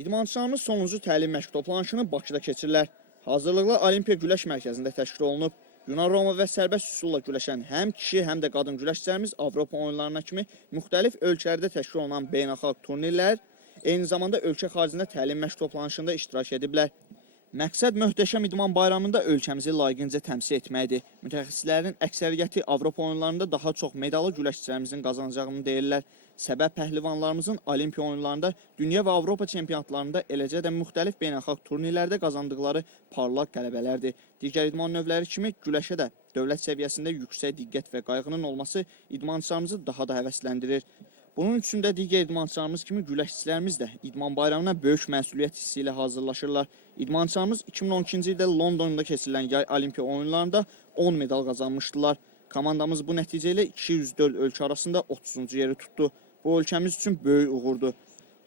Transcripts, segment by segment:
İdmançılarımız sonuncu təlim məşq toplanışını Bakıda keçirirlər. Hazırlıqlar Olimpiya Güləş Mərkəzində təşkil olunub. Yunan Roma və sərbəst üsulla güləşən həm kişi, həm də qadın güləşçilərimiz Avropa oyunlarına kimi müxtəlif ölkələrdə təşkil olunan beynəlxalq turnirlər, eyni zamanda ölkə xaricində təlim məşq toplanışında iştirak ediblər. Məqsəd möhtəşəm idman bayramında ölkəmizi layiqincə təmsil etməkdir. Mütəxəssislərin əksəriyyəti Avropa oyunlarında daha çox medalı güləşçilərimizin qazanacağını deyirlər. Səbəb pəhlivanlarımızın Olimpiya oyunlarında, dünya və Avropa çempionatlarında, eləcə də müxtəlif beynəlxalq turnirlərdə qazandıqları parlaq qələbələrdir. Digər idman növləri kimi güləşə də dövlət səviyyəsində yüksək diqqət və qayğının olması idmançılarımızı daha da həvəsləndirir. Bunun üçün də digər idmançılarımız kimi güləşçilərimiz də idman bayramına böyük məsuliyyət hissi ilə hazırlaşırlar. İdmançılarımız 2012-ci ildə Londonda keçirilən yay Olimpiya oyunlarında 10 medal qazanmışdılar. Komandamız bu nəticə ilə 204 ölkə arasında 30-cu yeri tutdu. Bu ölkəmiz üçün böyük uğurdur.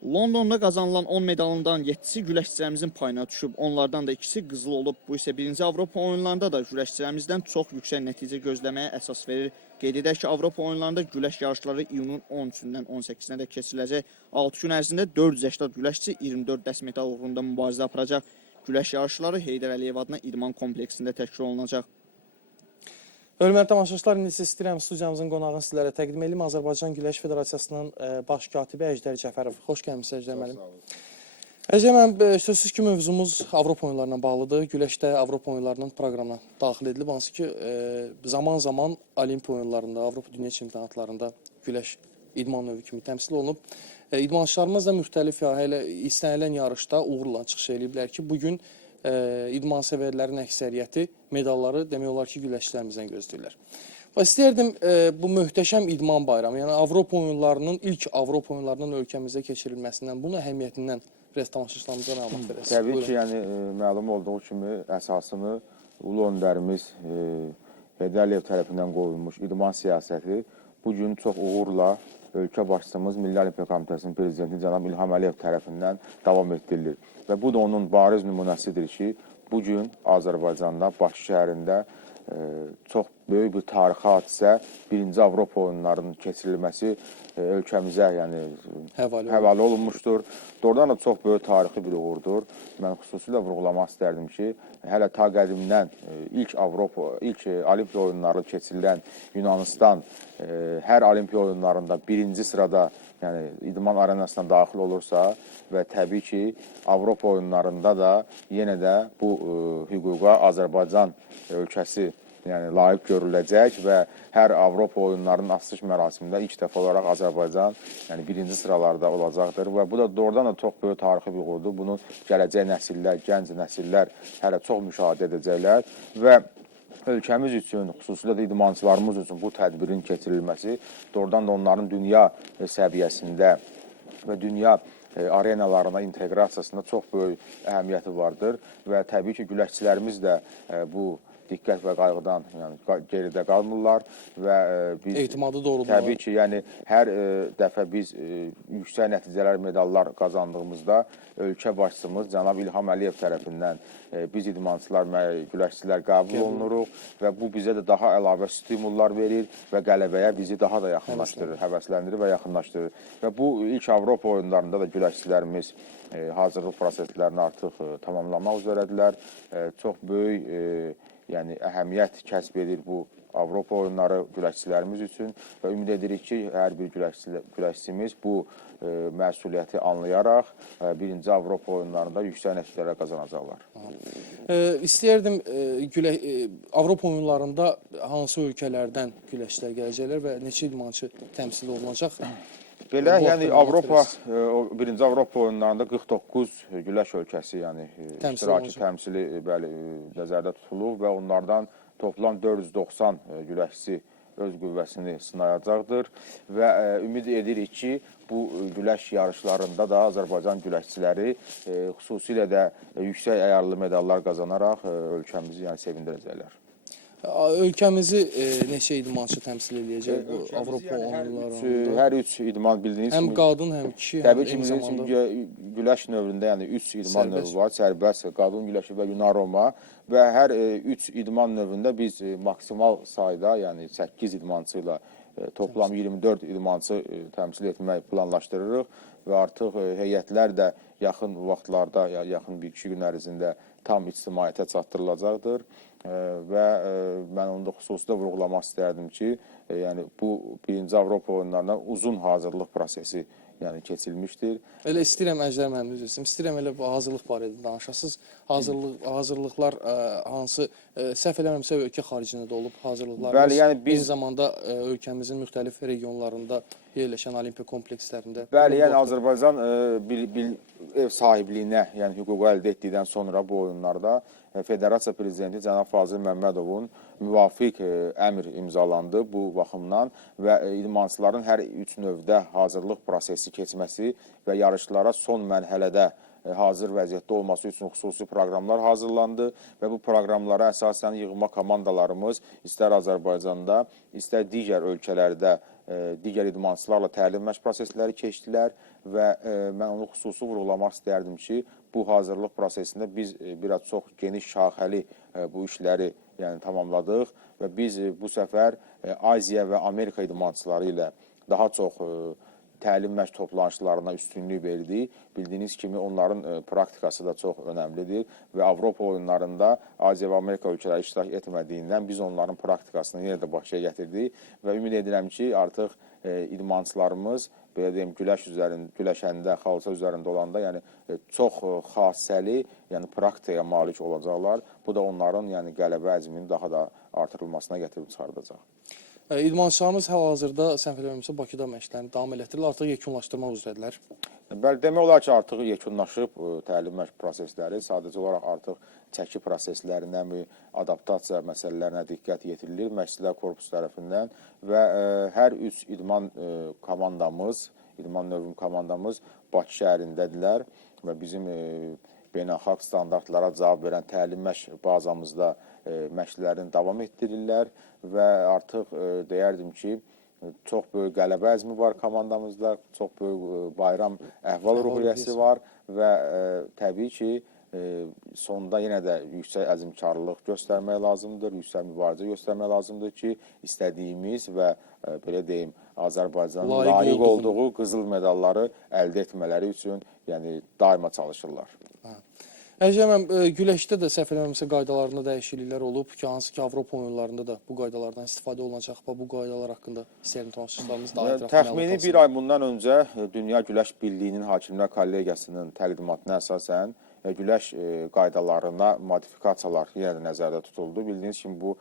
Londonda qazanılan 10 medalından 7-si güləşçilərimizin payına düşüb, onlardan da 2-si qızıl olub. Bu isə 1-ci Avropa oyunlarında da güləşçilərimizdən çox yüksək nəticə gözləməyə əsas verir. Qeyd edək ki, Avropa oyunlarında güləş yarışları iyunun 13-dən 18-nə də keçiriləcək. 6 gün ərzində 480 güləşçi 24 dəst medal uğrunda mübarizə aparacaq. Güləş yarışları Heydər Əliyev adına idman kompleksində təşkil olunacaq. Hörmətli tamaşaçılar, indi siz istəyirəm studiyamızın qonağını sizlərə təqdim edim. Azərbaycan Güləş Federasiyasının baş katibi Əjdər Cəfərov. Xoş gəlmişsiniz Əjdər müəllim. Əjdər müəllim, sözsüz ki, mövzumuz Avropa oyunlarına bağlıdır. Güləşdə Avropa oyunlarının proqramına daxil edilib. Hansı ki, zaman-zaman Olimpiya oyunlarında, Avropa Dünya çempionatlarında güləş idman növü kimi təmsil olunub. İdmançılarımız da müxtəlif istənilən yarışda uğurla çıxış ediblər ki, bugün idman sevərlərin əksəriyyəti medalları demək olar ki, güləşçilərimizdən gözləyirlər. İstəyərdim bu möhtəşəm idman bayramı, yəni Avropa oyunlarının, ilk Avropa oyunlarının ölkəmizdə keçirilməsindən, bunun əhəmiyyətindən biraz tamaşaçılarımıza məlumat verəsiniz. Təbii ki, yəni məlum olduğu kimi əsasını ulu öndərimiz Heydər Əliyev tərəfindən qoyulmuş idman siyasəti bugün çox uğurla ölkə başçımız Milli Olimpiya Komitəsinin prezidenti cənab İlham Əliyev tərəfindən davam etdirilir. Və bu da onun bariz nümunəsidir ki, bugün Azərbaycanda, Bakı şəhərində çox böyük bir tarixi hadisə, 1-ci Avropa oyunlarının keçirilməsi ölkəmizə həvalə olunmuşdur. Doğrudan da çox böyük tarixi bir uğurdur. Mən xüsusilə vurğulamaq istərdim ki, hələ ta qədimdən ilk Olimpiya oyunları keçirilən Yunanistan hər Olimpiya oyunlarında birinci sırada idman arenasına daxil olursa və təbii ki, Avropa oyunlarında da yenə də bu hüquqa Azərbaycan ölkəsi layiq görüləcək və hər Avropa oyunlarının açılış mərasimində ilk dəfə olaraq Azərbaycan birinci sıralarda olacaqdır və bu da doğrudan da çox böyük tarixi bir uğurdur. Bunu gələcək nəsillər, gənc nəsillər hələ çox müşahidə edəcəklər və ölkəmiz üçün, xüsusilə də idmançılarımız üçün bu tədbirin keçirilməsi doğrudan da onların dünya səviyyəsində və dünya arenalarına inteqrasiyasında çox böyük əhəmiyyəti vardır və təbii ki, güləşçilərimiz də bu diqqət və qayğıdan geridə qalmırlar və biz etimadı doğrulmalı. Təbii ki, hər dəfə biz yüksək nəticələr, medallar qazandığımızda ölkə başçımız cənab İlham Əliyev tərəfindən biz idmançılar, güləşçilər qəbul olunuruq və bu bizə də daha əlavə stimullar verir və qələbəyə bizi daha da yaxınlaşdırır, həvəsləndirir və yaxınlaşdırır. Və bu ilk Avropa oyunlarında da güləşçilərimiz hazırlıq proseslərini artıq tamamlamaq üzrədirlər. Çox böyük əhəmiyyət kəsb edir bu Avropa oyunları güləşçilərimiz üçün və ümid edirik ki, hər bir güləşçimiz bu məsuliyyəti anlayaraq 1-ci Avropa oyunlarında yüksək nəticələr qazanacaqlar. İstəyərdim Avropa oyunlarında hansı ölkələrdən güləşçilər gələcəklər və neçə idmançı təmsil olunacaq? Belə, Avropa, 1-ci Avropa oyunlarında 49 güləş ölkəsi, iştiraki təmsili nəzərdə tutulub və onlardan toplam 490 güləşçi öz qüvvəsini sınayacaqdır və ümid edirik ki, bu güləş yarışlarında da Azərbaycan güləşçiləri xüsusilə də yüksək əyarlı medallar qazanaraq ölkəmizi sevindirəcəklər. Ölkəmizi neçə idmançı təmsil edəcək bu Avropa oyunlarında? Hər üç idman bildiyiniz kimi. Həm qadın, həm kişi, təbii ki, güləş növündə 3 idman növü var. Sərbəst, qadın güləşi və Yunan Roma və hər 3 idman növündə biz maksimal sayda, 8 idmançı ilə toplam 24 idmançı təmsil etmək planlaşdırırıq və artıq heyətlər də yaxın vaxtlarda, yaxın 1-2 gün ərzində tam ictimaiyyətə çatdırılacaqdır. Və mən onda xüsusi də vurğulamaq istərdim ki, yəni bu 1-ci Avropa oyunlarına uzun hazırlıq prosesi yəni keçilmişdir. Elə istəyirəm Əjdər müəllim üzr istəyirəm elə bu hazırlıq barədə danışasınız. Hazırlıqlar hansı səhv eləmirəmsə ölkə xaricində də olub hazırlıqlarımız. Bəli, yəni biz eyni zamanda ölkəmizin müxtəlif regionlarında yerləşən olimpiya komplekslərində. Bəli, yəni Azərbaycan ev sahibliyinə, yəni hüququ əldə etdikdən sonra bu oyunlarda Federasiya Prezidenti cənab Fazil Məmmədovun müvafiq əmr imzalandı bu baxımdan və idmançıların hər üç növdə hazırlıq prosesi keçməsi və yarışlara son mərhələdə hazır vəziyyətdə olması üçün xüsusi proqramlar hazırlandı və bu proqramlara əsasən yığma komandalarımız istər Azərbaycanda, istər digər ölkələrdə digər idmançılarla təlim məşq prosesləri keçdilər və mən onu xüsusi vurğulamaq istərdim ki, bu hazırlıq prosesində biz biraz çox geniş şaxəli bu işləri tamamladıq və biz bu səfər Aziya və Amerika idmançıları ilə daha çox təlim məşq toplanışlarına üstünlük verdi. Bildiyiniz kimi onların praktikası da çox önəmlidir və Avropa oyunlarında Aziya və Amerika ölkələri iştirak etmədiyindən biz onların praktikasını yenə də başa gətirdik və ümid edirəm ki, artıq idmançılarımız belə deyim, güləşəndə, xalça üzərində olanda, yəni çox xassəli, yəni praktikaya malik olacaqlar. Bu da onların qələbə əzminin daha da artırılmasına gətirib çıxardacaq. İdmançılarımız hal-hazırda səhv eləmirəmsə Bakıda məşqlərini davam elətdirirlər, artıq yekunlaşdırmaq üzrədilər. Bəli, demək olar ki, artıq yekunlaşıb təlim məşq prosesləri, sadəcə olaraq artıq çəki proseslərinə, adaptasiya məsələlərinə diqqət yetirilir məşqçilər korpusu tərəfindən və hər üç idman komandamız, idman növüm komandamız Bakı şəhərindədirlər və bizim beynəlxalq standartlara cavab verən təlim məşq bazamızda məşqlərini davam etdirirlər və artıq deyərdim ki, çox böyük qələbə əzmi var komandamızda, çox böyük bayram əhval-ruhiyyəsi var və təbii ki, sonda yenə də yüksək əzmkarlıq göstərmək lazımdır, yüksək mübarizə göstərmək lazımdır ki, istədiyimiz və belə deyim, Azərbaycanın layiq olduğu qızıl medalları əldə etmələri üçün daima çalışırlar. Əjdər müəllim, güləşdə də səhv eləmirəmsə qaydalarında dəyişikliklər olub ki, hansı ki Avropa oyunlarında da bu qaydalardan istifadə olunacaq və bu qaydalar haqqında istəyirəm tamaşaçılarımız daha ətraflı Təxmini bir ay bundan öncə Dünya Güləş Birliyinin Hakimlər Kollegiyasının təqdimatına əsasən güləş qaydalarına modifikasiyalar yenə də nəzərdə tutuldu. Bildiyiniz kimi bu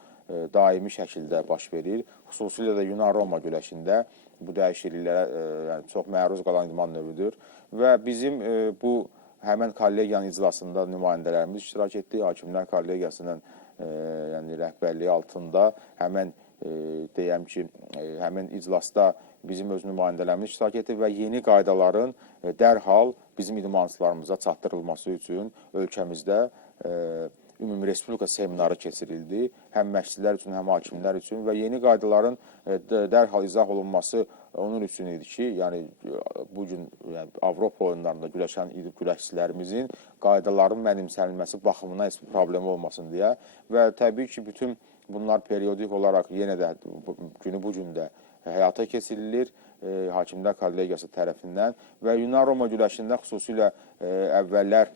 daimi şəkildə baş verir. Xüsusilə də Yunan-Roma güləşində bu dəyişikliklərə çox məruz qalan idman növüdür və bizim bu həmən kollegiyanın iclasında nümayəndələrimiz iştirak etdi. Hakimlər Kollegiyasının rəhbərliyi altında həmən deyəm ki, həmən iclasda bizim öz nümayəndələrimiz iştirak etdi və yeni qaydaların dərhal bizim idmançılarımıza çatdırılması üçün ölkəmizdə ümumi respublika seminarı keçirildi. Həm məşqçilər üçün, həm hakimlər üçün və yeni qaydaların dərhal izah olunması onun üçün idi ki, yəni bugün Avropa oyunlarında güləşən güləşçilərimizin qaydaların mənimsənilməsi baxımından heç bir problem olmasın deyə və təbii ki, bütün bunlar periodik olaraq yenə də günü bu gündə həyata keçirilir Hakimlər Kollegiyası tərəfindən və Yunan-Roma güləşində xüsusilə əvvəllər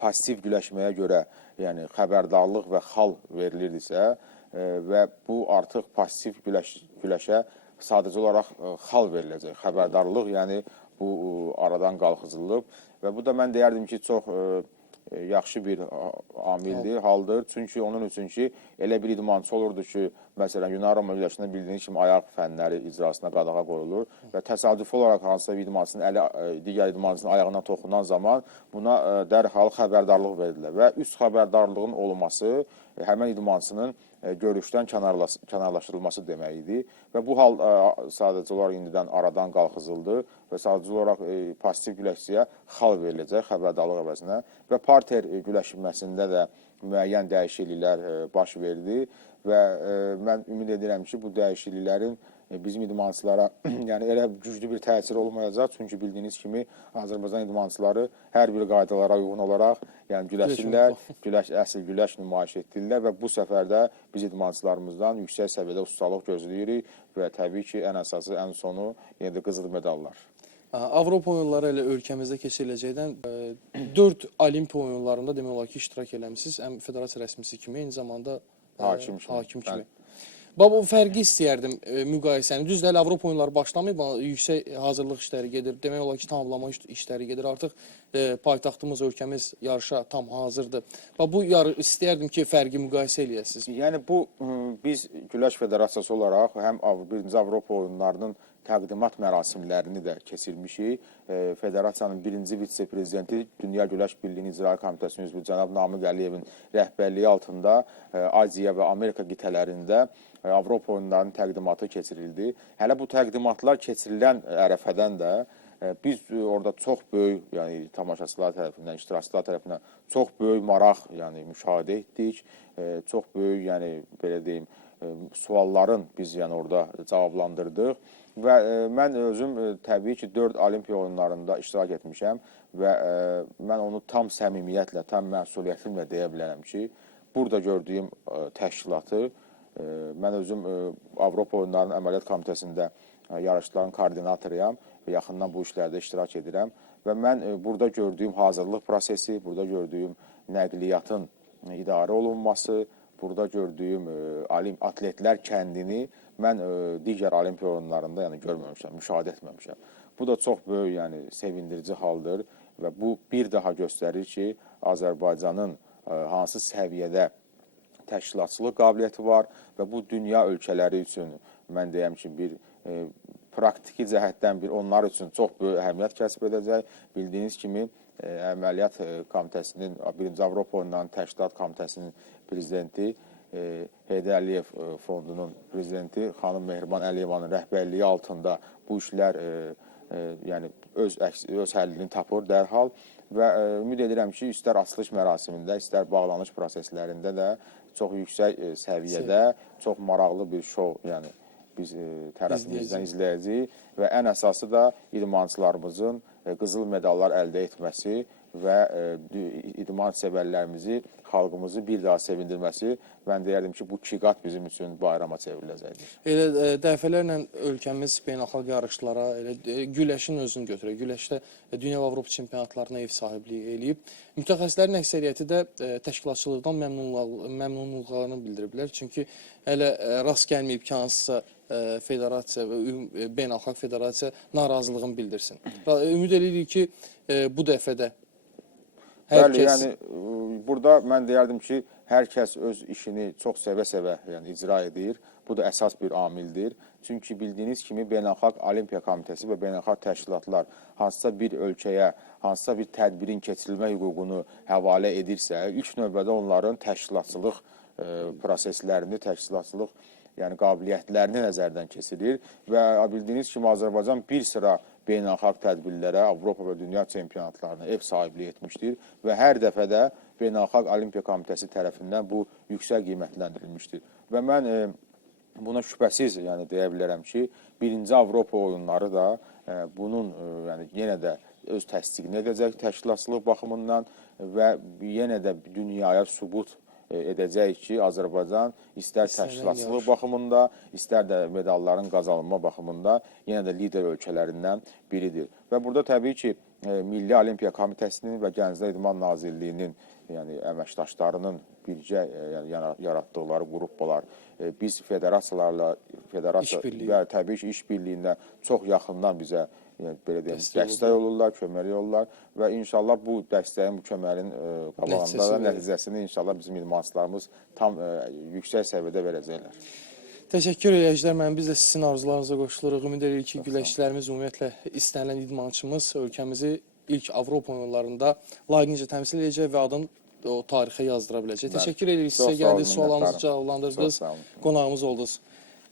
pasiv güləşməyə görə xəbərdarlıq və xal verilirdisə və bu artıq pasiv güləşə sadəcə olaraq xal veriləcək, xəbərdarlıq, yəni bu aradan qalxızılıb və bu da mən deyərdim ki, çox yaxşı bir amildir, haldır. Çünki onun üçün ki, elə bir idmançı olurdu ki, məsələn, Yunan-Roma güləşində bildiyiniz kimi ayaq fənləri icrasına qadağa qoyulur və təsadüfi olaraq hansısa bir idmançının əli digər idmançının ayağına toxunan zaman buna dərhal xəbərdarlıq verilir və üst xəbərdarlığın olması həmən idmançının görüşdən kənarlaşdırılması demək idi və bu hal sadəcə olaraq indidən aradan qalxızıldı və sadəcə olaraq pasiv güləşçiyə xal veriləcək xəbərdarlıq əvəzinə və parter güləşməsində də müəyyən dəyişikliklər baş verdi və mən ümid edirəm ki, bu dəyişikliklərin bizim idmançılara elə güclü bir təsir olmayacaq. Çünki bildiyiniz kimi Azərbaycan idmançıları hər bir qaydalara uyğun olaraq güləşirlər, əsl güləş nümayiş etdirirlər və bu səfərdə biz idmançılarımızdan yüksək səviyyədə ustalıq gözləyirik və təbii ki, ən əsası, ən sonu yenə də qızıl medallar. Avropa oyunları elə ölkəmizdə keçiriləcəkdən 4 olimpiya oyunlarında demək olar ki, iştirak eləmisiniz. Həm federasiya rəsmisi kimi, eyni zamanda Hakim kimi. hakim kimi. Bəli. Bu fərqi istəyərdim müqayisəni. Düzdür, Avropa oyunları başlamayıb, yüksək hazırlıq işləri gedir. Demək olar ki, tamamlama işləri gedir. Artıq paytaxtımız, ölkəmiz yarışa tam hazırdır. Bu istəyərdim ki, fərqi müqayisə eləyəsiniz. Yəni bu biz Güləş Federasiyası olaraq həm birinci Avropa oyunlarının təqdimat mərasimlərini də keçirmişik. Federasiyanın birinci vitse-prezidenti Dünya Güləş Birliyinin İcra Komitəsinin üzvü cənab Namiq Əliyevin rəhbərliyi altında Asiya və Amerika qitələrində Avropa oyunlarının təqdimatı keçirildi. Hələ bu təqdimatlar keçirilən ərəfədən də biz orada çox böyük, yəni tamaşaçılar tərəfindən, iştirakçılar tərəfindən çox böyük maraq, yəni müşahidə etdik. Çox böyük, yəni belə deyim, sualların biz yəni orada cavablandırdıq və mən özüm təbii ki 4 olimpiya oyunlarında iştirak etmişəm və mən onu tam səmimiyyətlə, tam məsuliyyətimlə deyə bilərəm ki, burada gördüyüm təşkilatı mən özüm Avropa oyunlarının əməliyyat komitəsində yarışların koordinatoruyam və yaxından bu işlərdə iştirak edirəm və mən burada gördüyüm hazırlıq prosesi, burada gördüyüm nəqliyyatın idarə olunması, burada gördüyüm atletlər kəndini mən digər olimpiya oyunlarında yəni görməmişəm, müşahidə etməmişəm. Bu da çox böyük, yəni sevindirici haldır və bu bir daha göstərir ki, Azərbaycanın hansı səviyyədə təşkilatçılıq qabiliyyəti var və bu dünya ölkələri üçün mən deyəm ki, bir praktiki cəhətdən onlar üçün çox böyük əhəmiyyət kəsb edəcək. Bildiyiniz kimi, Əməliyyat Komitəsinin, birinci Avropa oyunlarının təşkilat komitəsinin prezidenti, Heydər Əliyev fondunun prezidenti xanım Mehriban Əliyevanın rəhbərliyi altında bu işlər yəni öz həllini tapır dərhal və ümid edirəm ki, istər açılış mərasimində, istər bağlanış proseslərində də çox yüksək səviyyədə, çox maraqlı bir şou, yəni biz tərəfimizdən izləyəcəyik və ən əsası da idmançılarımızın qızıl medallar əldə etməsi və idman sevərlərimizi, xalqımızı bir daha sevindirməsi, mən deyərdim ki, bu iki qat bizim üçün bayrama çevriləcəkdir. Elə dəfələrlə ölkəmiz beynəlxalq yarışlara, güləşin özünü götürür. Güləşdə Dünya və Avropa çempionatlarına ev sahibliyi eləyib. Mütəxəssislərin əksəriyyəti də təşkilatçılıqdan məmnunluqlarını bildiriblər. Çünki hələ rast gəlməyib ki, hansısa federasiya və beynəlxalq federasiya narazılığını bildirsin. Ümid edirik ki, bu dəfədə hər Bəli, kəs... yəni burada mən deyərdim ki, hər kəs öz işini çox sevə-sevə yəni, icra edir. Bu da əsas bir amildir. Çünki bildiyiniz kimi Beynəlxalq Olimpiya Komitəsi və beynəlxalq təşkilatlar hansısa bir ölkəyə, hansısa bir tədbirin keçirilmə hüququnu həvalə edirsə, ilk növbədə onların təşkilatçılıq proseslərini, təşkilatçılıq yəni qabiliyyətlərini nəzərdən keçirir və bildiyiniz kimi Azərbaycan bir sıra beynəlxalq tədbirlərə, Avropa və dünya çempionatlarına ev sahibliyi etmişdir və hər dəfədə Beynəlxalq Olimpiya Komitəsi tərəfindən bu yüksək qiymətləndirilmişdir. Və mən buna şübhəsiz yəni deyə bilərəm ki, birinci Avropa oyunları da bunun yəni yenə də öz təsdiqini edəcək təşkilatçılıq baxımından və yenə də dünyaya sübut edəcək ki, Azərbaycan istər təşkilatçılıq baxımında, istər də medalların qazanılma baxımında yenə də lider ölkələrindən biridir. Və burada təbii ki, Milli Olimpiya Komitəsinin və Gənclər İdman Nazirliyinin yəni əməkdaşlarının birgə yaratdıqları qruplar, biz federasiyalarla, təbii ki, iş birliyində çox yaxından bizə belə deyim, dəstək olurlar, kömək olurlar və inşallah bu dəstəyin, bu köməyin qabağında da nəticəsini inşallah bizim idmançılarımız tam yüksək səviyyədə verəcəklər. Təşəkkür edəcəklər. Biz də sizin arzularınıza qoşuluruq. Ümid edirik ki, güləşçilərimiz, ümumiyyətlə istənilən idmançımız ölkəmizi ilk Avropa oyunlarında layiqincə təmsil edəcək və adını o tarixə yazdıra biləcək. Təşəkkür edirik sizə, gəldiniz, suallarınızı cavablandırdınız, qonağımız oldunuz.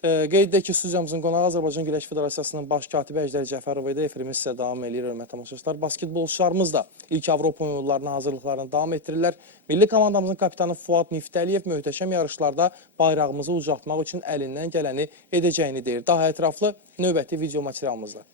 Qeyd edək ki, studiyamızın qonağı Azərbaycan Güləş Federasiyasının baş katibi Əjdər Cəfərov idi. Efirimiz sizə davam edir, hörmətli tamaşaçılar. Basketbolçularımız da ilk Avropa oyunlarına hazırlıqlarını davam etdirirlər. Milli komandamızın kapitanı Fuad Niftəliyev möhtəşəm yarışlarda bayrağımızı ucaltmaq üçün əlindən gələni edəcəyini deyir. Daha ətraflı növbəti video materialımızda.